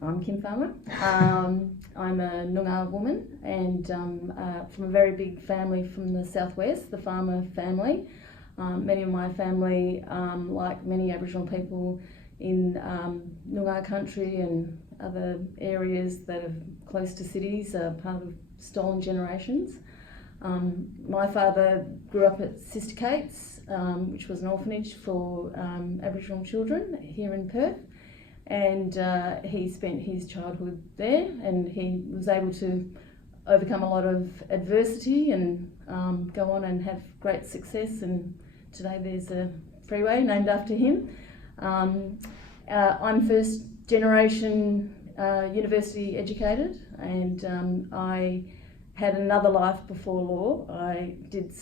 I'm Kim Farmer. I'm a Noongar woman and from a very big family from the southwest, the Farmer family. Many of my family, like many Aboriginal people in Noongar country and other areas that are close to cities, are part of stolen generations. My father grew up at Sister Kate's, which was an orphanage for Aboriginal children here in Perth, and he spent his childhood there, and he was able to overcome a lot of adversity and go on and have great success, and today there's a freeway named after him. I'm first generation university educated, and I had another life before law. I did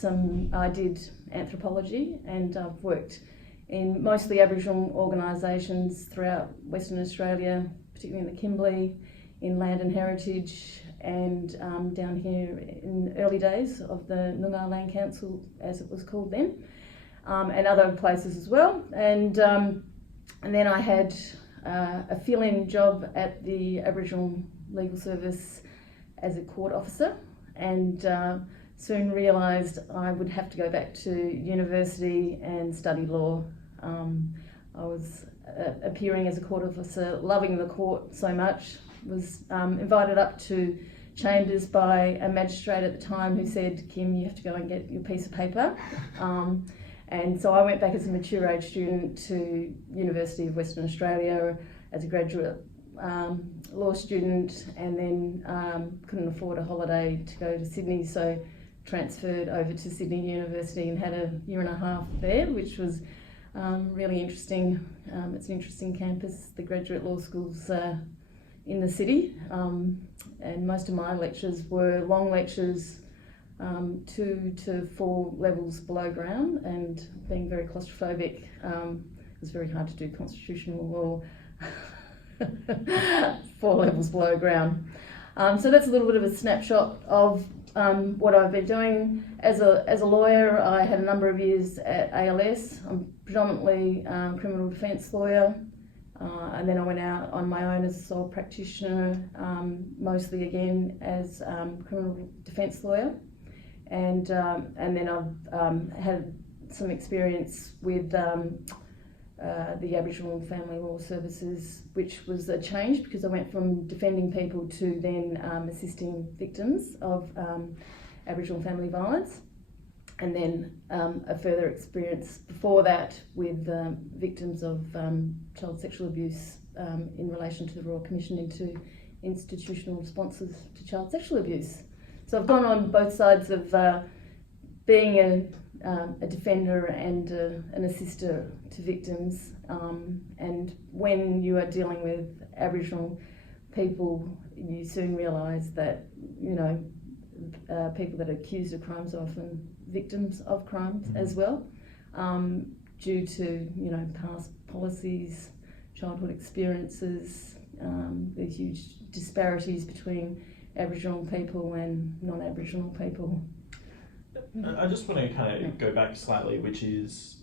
anthropology, and I've worked in mostly Aboriginal organisations throughout Western Australia, particularly in the Kimberley, in land and heritage, and down here in the early days of the Noongar Land Council, as it was called then, and other places as well. And then I had a fill-in job at the Aboriginal Legal Service as a court officer, and soon realised I would have to go back to university and study law. I was appearing as a court officer, loving the court so much, was invited up to chambers by a magistrate at the time who said, "Kim, you have to go and get your piece of paper." And so I went back as a mature age student to University of Western Australia as a graduate law student, and then couldn't afford a holiday to go to Sydney, so transferred over to Sydney University and had a year and a half there, which was really interesting. It's an interesting campus. The graduate law school's in the city, and most of my lectures were long lectures, 2 to 4 levels below ground, and being very claustrophobic, it was very hard to do constitutional law 4 levels below ground. So that's a little bit of a snapshot of what I've been doing. As a lawyer, I had a number of years at ALS. I'm predominantly criminal defence lawyer, and then I went out on my own as a sole practitioner, mostly again as criminal defence lawyer, and then I've had some experience with the Aboriginal Family Law Services, which was a change because I went from defending people to then assisting victims of Aboriginal family violence, and then a further experience before that with victims of child sexual abuse in relation to the Royal Commission into institutional responses to child sexual abuse. So I've gone on both sides of being a defender and an assister to victims, and when you are dealing with Aboriginal people, you soon realise that people that are accused of crimes are often victims of crimes as well, due to past policies, childhood experiences, the huge disparities between Aboriginal people and non-Aboriginal people. I just want to kind of go back slightly, which is,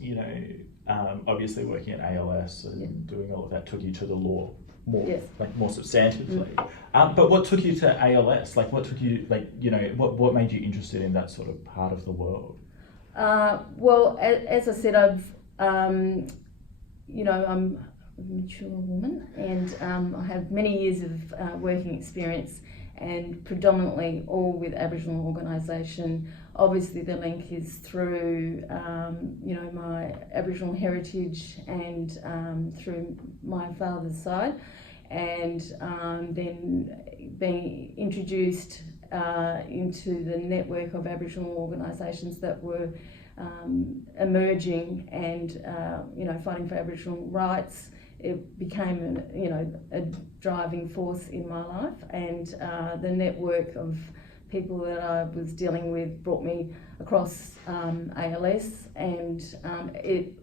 obviously working at ALS and doing all of that took you to the law more, more substantively. But what took you to ALS? What took you, what made you interested in that sort of part of the world? Well, as I said, I'm a mature woman, and I have many years of working experience, and predominantly all with Aboriginal organisation. Obviously the link is through my Aboriginal heritage and through my father's side, and then being introduced into the network of Aboriginal organisations that were emerging and fighting for Aboriginal rights. It became a driving force in my life, and the network of people that I was dealing with brought me across ALS, and it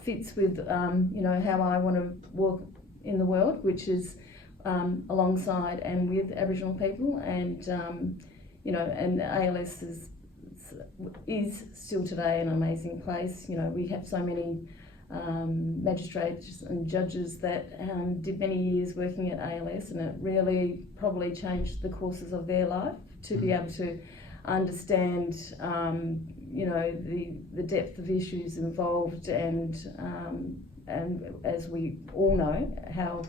fits with how I want to walk in the world, which is alongside and with Aboriginal people, and and ALS is still today an amazing place. We have so many magistrates and judges that did many years working at ALS, and it really probably changed the courses of their life to be able to understand, the depth of issues involved, and as we all know, how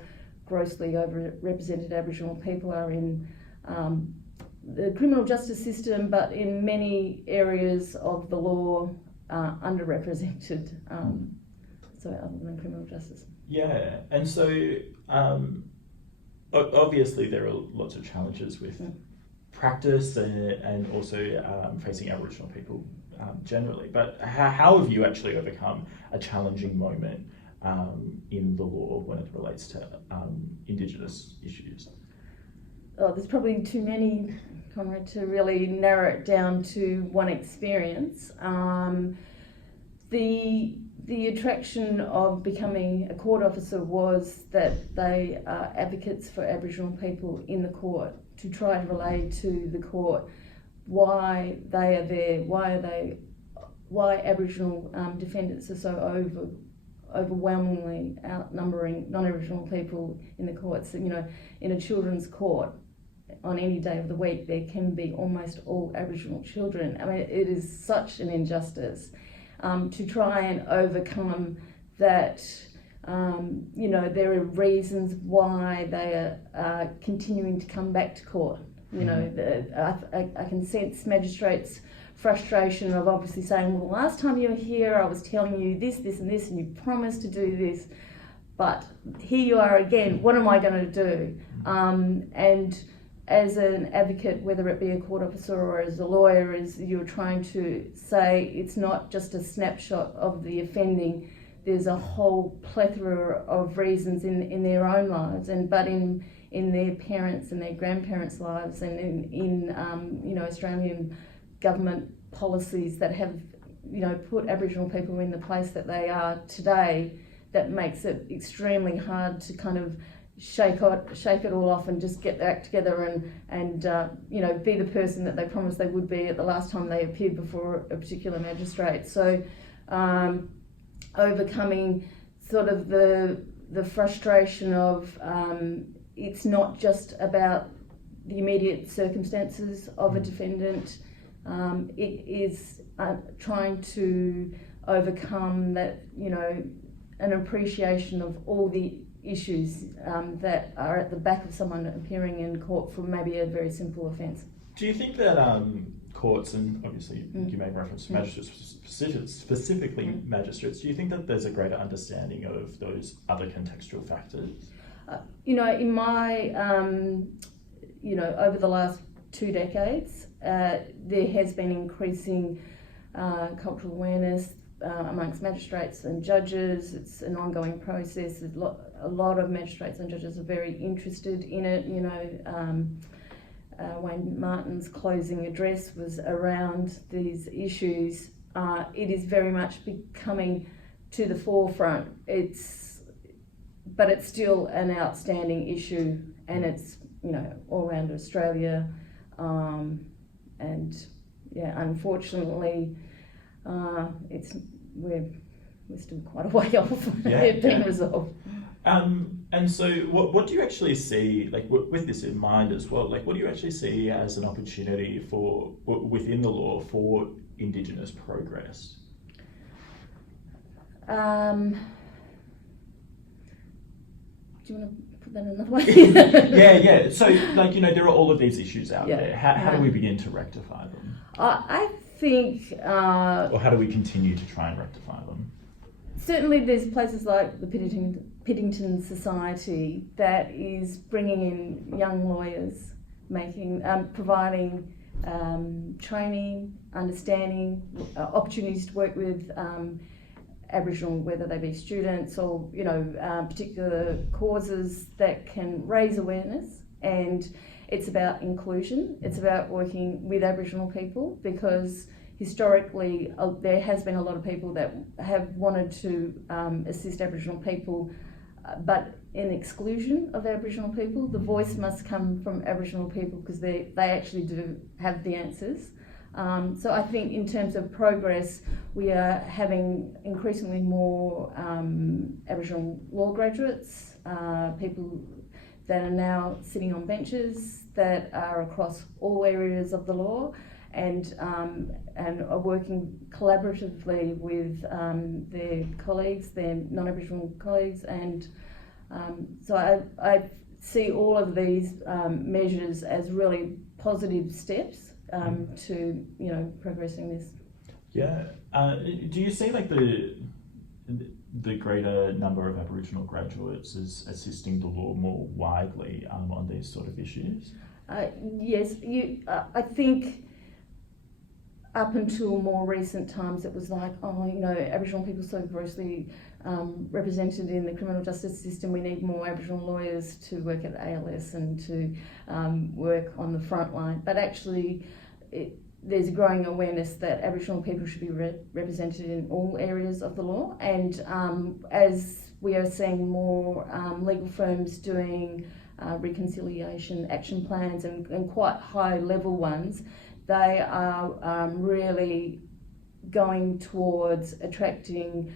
grossly overrepresented Aboriginal people are in the criminal justice system, but in many areas of the law underrepresented. So other than criminal justice. Yeah, and so obviously there are lots of challenges with practice and also facing Aboriginal people generally. But how have you actually overcome a challenging moment in the law when it relates to Indigenous issues? Oh, there's probably too many, Conrad, to really narrow it down to one experience. The attraction of becoming a court officer was that they are advocates for Aboriginal people in the court, to try to relay to the court why they are there, why Aboriginal defendants are so overwhelmingly outnumbering non-Aboriginal people in the courts. In a children's court, on any day of the week, there can be almost all Aboriginal children. I mean, it is such an injustice. To try and overcome that, there are reasons why they are continuing to come back to court. I can sense magistrates' frustration of obviously saying, well, last time you were here, I was telling you this, this and this, and you promised to do this, but here you are again, what am I going to do? And as an advocate, whether it be a court officer or as a lawyer, is you're trying to say it's not just a snapshot of the offending. There's a whole plethora of reasons in their own lives, but in their parents and their grandparents' lives, and in Australian government policies that have put Aboriginal people in the place that they are today. That makes it extremely hard to kind of shake it all off and just get their act together and be the person that they promised they would be at the last time they appeared before a particular magistrate. So overcoming sort of the frustration of it's not just about the immediate circumstances of a defendant. It is trying to overcome that, an appreciation of all the issues that are at the back of someone appearing in court for maybe a very simple offence. Do you think that courts, and obviously you made reference to magistrates, specifically magistrates, do you think that there's a greater understanding of those other contextual factors? In my, over the last 2 decades, there has been increasing cultural awareness amongst magistrates and judges. It's an ongoing process. A lot of magistrates and judges are very interested in it. Wayne Martin's closing address was around these issues. It is very much becoming to the forefront. But it's still an outstanding issue, and it's all around Australia, and unfortunately, we're still quite a way off it being resolved. And so what do you actually see, like with this in mind as well, like what do you actually see as an opportunity for within the law for Indigenous progress? Do you want to put that another way? Yeah. So, there are all of these issues out there. How do we begin to rectify them? I think... or how do we continue to try and rectify them? Certainly there's places like the Piddington Society that is bringing in young lawyers, providing training, understanding, opportunities to work with Aboriginal, whether they be students or particular causes that can raise awareness. And it's about inclusion. It's about working with Aboriginal people, because historically there has been a lot of people that have wanted to assist Aboriginal people, but in exclusion of Aboriginal people. The voice must come from Aboriginal people, because they actually do have the answers. So I think in terms of progress, we are having increasingly more Aboriginal law graduates, people that are now sitting on benches that are across all areas of the law, and are working collaboratively with their colleagues, their non-Aboriginal colleagues, and so I see all of these measures as really positive steps to progressing this. Yeah. Do you see like the greater number of Aboriginal graduates as assisting the law more widely on these sort of issues? Yes, I think up until more recent times it was like, Aboriginal people so grossly represented in the criminal justice system, we need more Aboriginal lawyers to work at ALS and to work on the front line. But actually there's a growing awareness that Aboriginal people should be represented in all areas of the law, and as we are seeing more legal firms doing reconciliation action plans and quite high level ones, they are really going towards attracting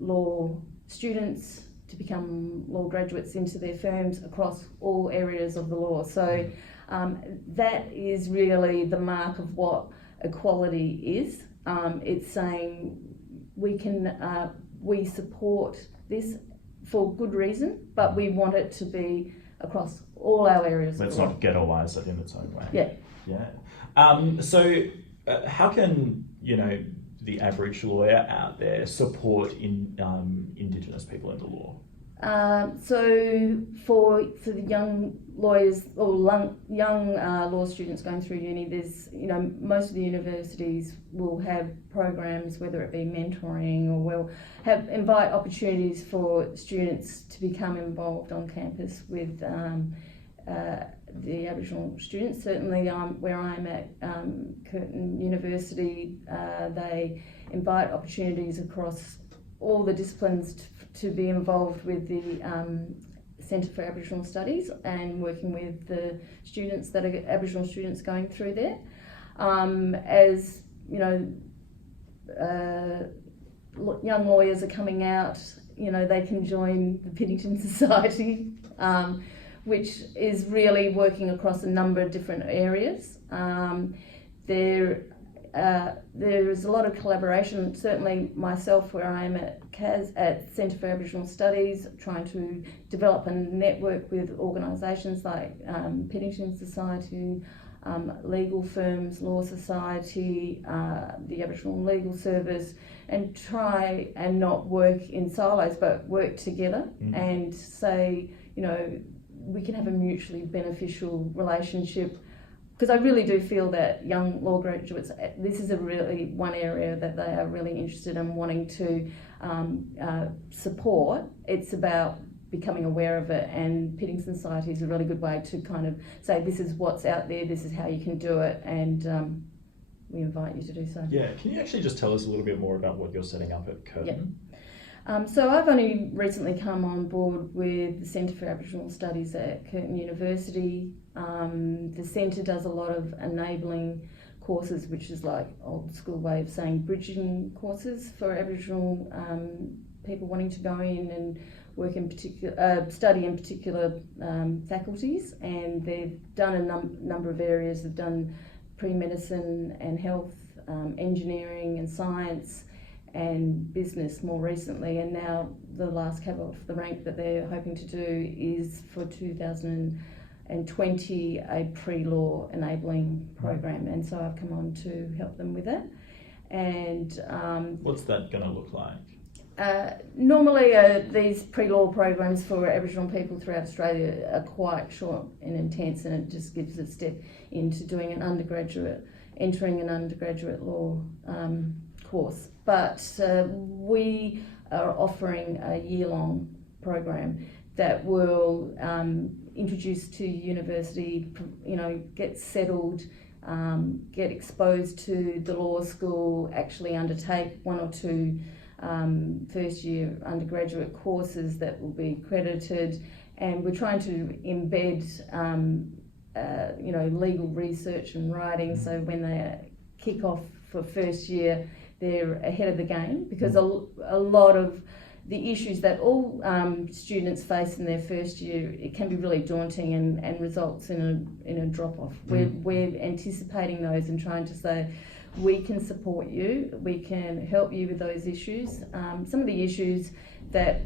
law students to become law graduates into their firms across all areas of the law. So that is really the mark of what equality is. It's saying we support this for good reason, but we want it to be across all our areas. Let's not ghettoise it in its own way. Yeah. Yeah. So how can the average lawyer out there support Indigenous people in the law? So for the young lawyers or young law students going through uni, there's most of the universities will have programs, whether it be mentoring, or will invite opportunities for students to become involved on campus with the Aboriginal students. Certainly where I'm at Curtin University, they invite opportunities across all the disciplines to be involved with the Centre for Aboriginal Studies and working with the students that are Aboriginal students going through there. As young lawyers are coming out, they can join the Piddington Society, which is really working across a number of different areas. There is a lot of collaboration, certainly myself where I am at CAS, at Centre for Aboriginal Studies, trying to develop a network with organisations like Piddington Society, legal firms, Law Society, the Aboriginal Legal Service, and try and not work in silos but work together and say, we can have a mutually beneficial relationship. Because I really do feel that young law graduates, this is one area that they are really interested in wanting to support. It's about becoming aware of it, and Piddington Society is a really good way to kind of say, this is what's out there, this is how you can do it, and we invite you to do so. Yeah, can you actually just tell us a little bit more about what you're setting up at Curtin? Yep. So I've only recently come on board with the Centre for Aboriginal Studies at Curtin University. The centre does a lot of enabling courses, which is like old school way of saying bridging courses for Aboriginal people wanting to go in and work in particular, study in particular faculties, and they've done a number of areas. They've done pre-medicine and health, engineering and science, and business more recently, and now the last cab off the rank that they're hoping to do is for 2020 a pre-law enabling program, and so I've come on to help them with that. And what's that going to look like? Normally these pre-law programs for Aboriginal people throughout Australia are quite short and intense, and it just gives a step into doing entering an undergraduate law course. But we are offering a year-long program that will introduce to university, get settled, get exposed to the law school, actually undertake one or two first-year undergraduate courses that will be accredited, and we're trying to embed legal research and writing, so when they kick-off for first year, they're ahead of the game, because a lot of the issues that all students face in their first year, it can be really daunting and results in a drop-off. We're anticipating those and trying to say, we can support you, we can help you with those issues. Some of the issues that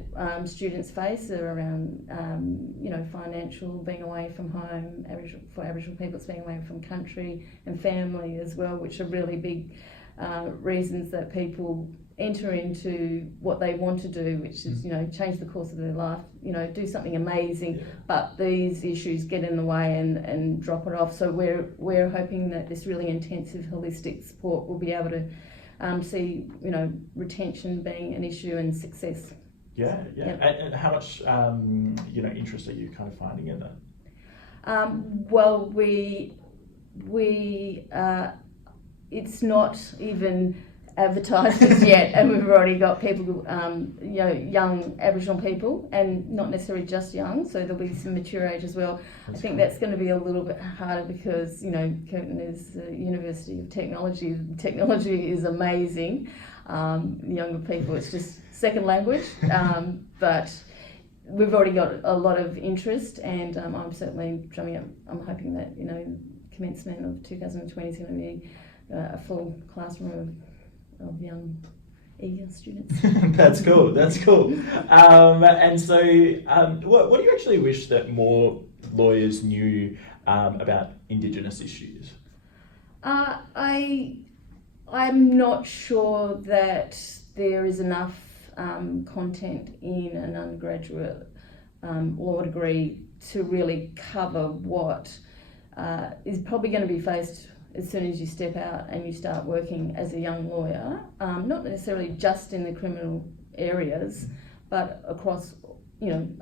students face are around, financial, being away from home. For Aboriginal people, it's being away from country and family as well, which are really big reasons that people enter into what they want to do, which is, change the course of their life, do something amazing, but these issues get in the way and drop it off. So we're hoping that this really intensive holistic support will be able to see, retention being an issue and success. Yeah. And how much, interest are you kind of finding in that? Well, we it's not even advertised as yet, and we've already got people, young Aboriginal people, and not necessarily just young, so there'll be some mature age as well. I think that's going to be a little bit harder because, Curtin is a University of Technology. Technology is amazing. Younger people, it's just second language, but we've already got a lot of interest, and I'm certainly drumming up. I'm hoping that, commencement of 2020 is going to be a full classroom of young, eager students. That's cool. And so, what do you actually wish that more lawyers knew about Indigenous issues? I'm not sure that there is enough content in an undergraduate law degree to really cover what is probably going to be faced as soon as you step out and you start working as a young lawyer, not necessarily just in the criminal areas, but across,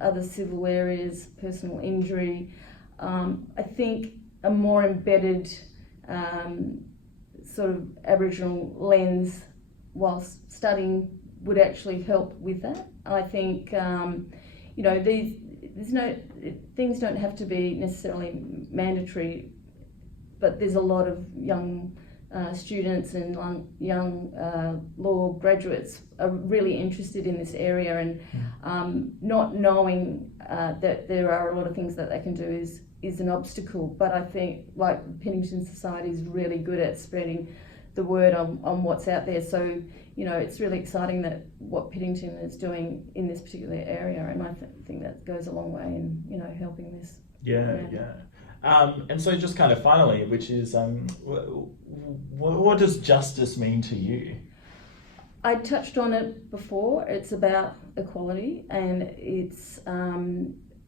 other civil areas, personal injury. I think a more embedded sort of Aboriginal lens whilst studying would actually help with that. I think, things don't have to be necessarily mandatory, but there's a lot of young students and young law graduates are really interested in this area, and not knowing that there are a lot of things that they can do is an obstacle. But I think, like, Piddington Society is really good at spreading the word on what's out there. So, it's really exciting that what Piddington is doing in this particular area, and I think that goes a long way in, helping this. Yeah. And so just kind of finally, which is, what does justice mean to you? I touched on it before. It's about equality, and it's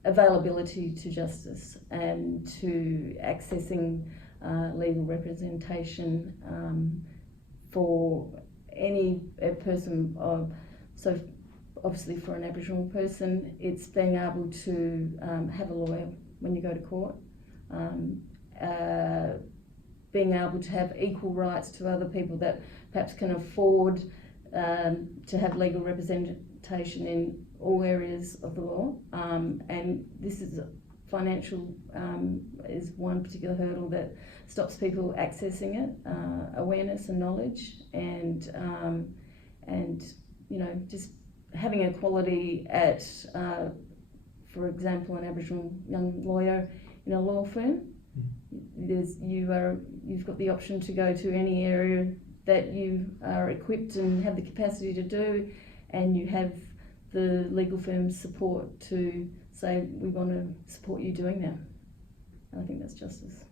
availability to justice and to accessing legal representation for any person. So obviously for an Aboriginal person, it's being able to have a lawyer when you go to court. Being able to have equal rights to other people that perhaps can afford to have legal representation in all areas of the law, and this is financial is one particular hurdle that stops people accessing it. Awareness and knowledge, and just having equality at, for example, an Aboriginal young lawyer in a law firm. You've got the option to go to any area that you are equipped and have the capacity to do, and you have the legal firm's support to say, we want to support you doing that. And I think that's justice.